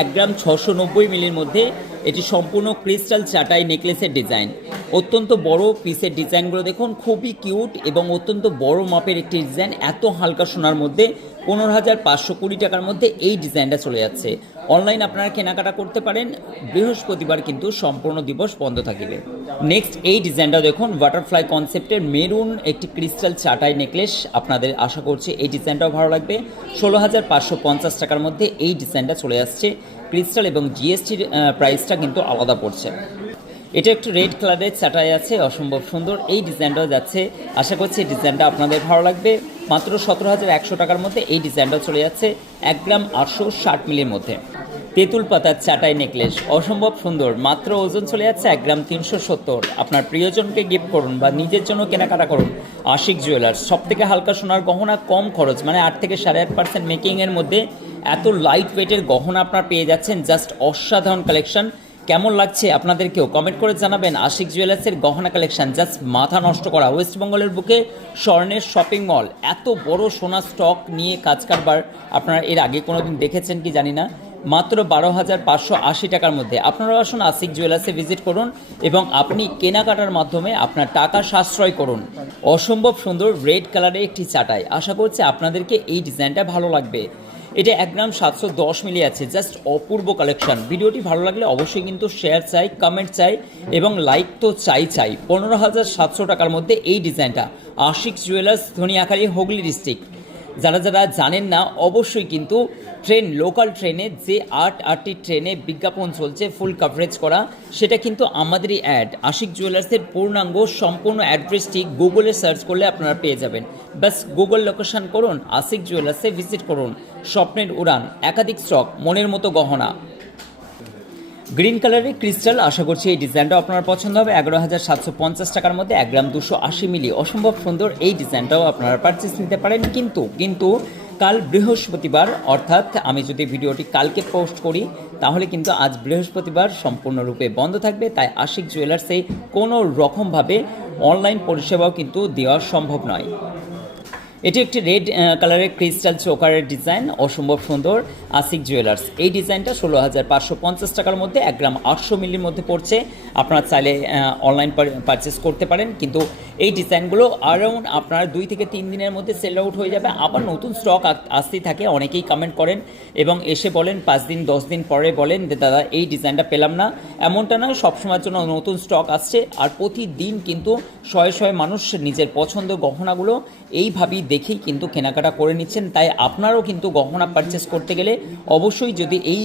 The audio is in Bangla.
1 গ্রাম 690 মিলির মধ্যে। এটি সম্পূর্ণ ক্রিস্টাল চাটাই নেকলেসের ডিজাইন। অত্যন্ত বড় পিসের ডিজাইনগুলো দেখুন, খুবই কিউট এবং অত্যন্ত বড় মাপের একটি ডিজাইন। এত হালকা সোনার মধ্যে 15,520 টাকার মধ্যে এই ডিজাইনটা চলে যাচ্ছে। অনলাইন আপনারা কেনাকাটা করতে পারেন। বৃহস্পতিবার কিন্তু সম্পূর্ণ দিবস বন্ধ থাকবে। নেক্সট এই ডিজাইনটা দেখুন, বাটারফ্লাই কনসেপ্টের মেরুন একটি ক্রিস্টাল চাটাই নেকলেস। আপনাদের আশা করছি এই ডিজাইনটাও ভালো লাগবে। 16,550 টাকার মধ্যে এই ডিজাইনটা চলে আসছে। ক্রিস্টাল এবং জিএসটির প্রাইসটা কিন্তু আলাদা পড়ছে। এটা একটু রেড কালারের চাটাই আছে, অসম্ভব সুন্দর। এই ডিজাইনটাও যাচ্ছে, আশা করছি এই ডিজাইনটা আপনাদের ভালো লাগবে। মাত্র 17,100 টাকার মধ্যে এই ডিজাইনটাও চলে যাচ্ছে 1 গ্রাম 860 মিলির মধ্যে। তেঁতুল পাতার চাটাই নেকলেস, অসম্ভব সুন্দর। মাত্র ওজন চলে যাচ্ছে 1 গ্রাম 370। আপনার প্রিয়জনকে গিফট করুন বা নিজের জন্য কেনাকাটা করুন। আশিক জুয়েলার্স, সব থেকে হালকা সোনার গহনা, কম খরচ, মানে 8 থেকে 8.5% মেকিংয়ের মধ্যে এত লাইট ওয়েটের গহনা আপনার পেয়ে যাচ্ছেন। জাস্ট অসাধারণ কালেকশন। কেমন লাগছে আপনাদেরকেও কমেন্ট করে জানাবেন। আশিক জুয়েলার্সের গহনা কালেকশন জাস্ট মাথা নষ্ট করা। ওয়েস্টবেঙ্গলের বুকে স্বর্ণের শপিং মল, এত বড় সোনা স্টক নিয়ে কাজ কারবার আপনারা এর আগে কোনোদিন দেখেছেন কি জানি না। মাত্র 12,580 টাকার মধ্যে আপনারা আসুন আশিক জুয়েলার্সে ভিজিট করুন এবং আপনি কেনাকাটার মাধ্যমে আপনার টাকা সাশ্রয় করুন। অসম্ভব সুন্দর রেড কালারের একটি চাটাই, আশা করছি আপনাদেরকে এই ডিজাইনটা ভালো লাগবে। এটা 1 গ্রাম 710 মিলি আছে, জাস্ট অপূর্ব কালেকশন। ভিডিওটি ভালো লাগলে অবশ্যই কিন্তু শেয়ার চাই, কমেন্ট চাই এবং লাইক তো চাই। 15,700 টাকার মধ্যে এই ডিজাইনটা। Ashiq jewellers, Dhaniakhali, Hooghly district. যারা যারা জানেন না অবশ্যই কিন্তু ট্রেন, লোকাল ট্রেনে যে 8 ট্রেনে বিজ্ঞাপন চলছে ফুল কভারেজ করা, সেটা কিন্তু আমাদেরই অ্যাড। আশিক জুয়েলার্সের পূর্ণাঙ্গ সম্পূর্ণ অ্যাড্রেসটি গুগলে সার্চ করলে আপনারা পেয়ে যাবেন। ব্যাস গুগল লোকেশন করুন, আশিক জুয়েলার্সে ভিজিট করুন। স্বপ্নের উড়ান, একাধিক স্টক, মনের মতো গহনা। গ্রিন কালারের ক্রিস্টাল, আশা করছি এই ডিজাইনটাও আপনার পছন্দ হবে। 11,750 টাকার মধ্যে 1 গ্রাম 280 মিলি, অসম্ভব সুন্দর। এই ডিজাইনটাও আপনারা পারচেস নিতে পারেন। কিন্তু কাল বৃহস্পতিবার, অর্থাৎ আমি যদি ভিডিওটি কালকে পোস্ট করি তাহলে কিন্তু আজ বৃহস্পতিবার সম্পূর্ণরূপে বন্ধ থাকবে। তাই আশিক জুয়েলার্সে কোনো রকমভাবে অনলাইন পরিষেবাও কিন্তু দেওয়া সম্ভব নয়। এটি একটি রেড কালারের ক্রিস্টাল চোকারের ডিজাইন, অসম্ভব সুন্দর। আশিক জুয়েলার্স, এই ডিজাইনটা 16,550 টাকার মধ্যে 1 গ্রাম 800 মিলির মধ্যে পড়ছে। আপনারা চাইলে অনলাইন পারচেস করতে পারেন, কিন্তু এই ডিজাইনগুলো অ্যারাউন্ড আপনার 2 থেকে 3 দিনের মধ্যে সেল আউট হয়ে যাবে। আবার নতুন স্টক আসতেই থাকে। অনেকেই কমেন্ট করেন এবং এসে বলেন 5 দিন 10 দিন পরে বলেন যে দাদা এই ডিজাইনটা পেলাম না। এমনটা নয়, সবসময়ের জন্য নতুন স্টক আসছে। আর প্রতিদিন কিন্তু শয়ে শয়ে মানুষ নিজের পছন্দ গহনাগুলো এইভাবেই দেখেই কিন্তু কেনাকাটা করে নিচ্ছেন। তাই আপনারাও কিন্তু গহনা পারচেস করতে গেলে অবশ্যই যদি এই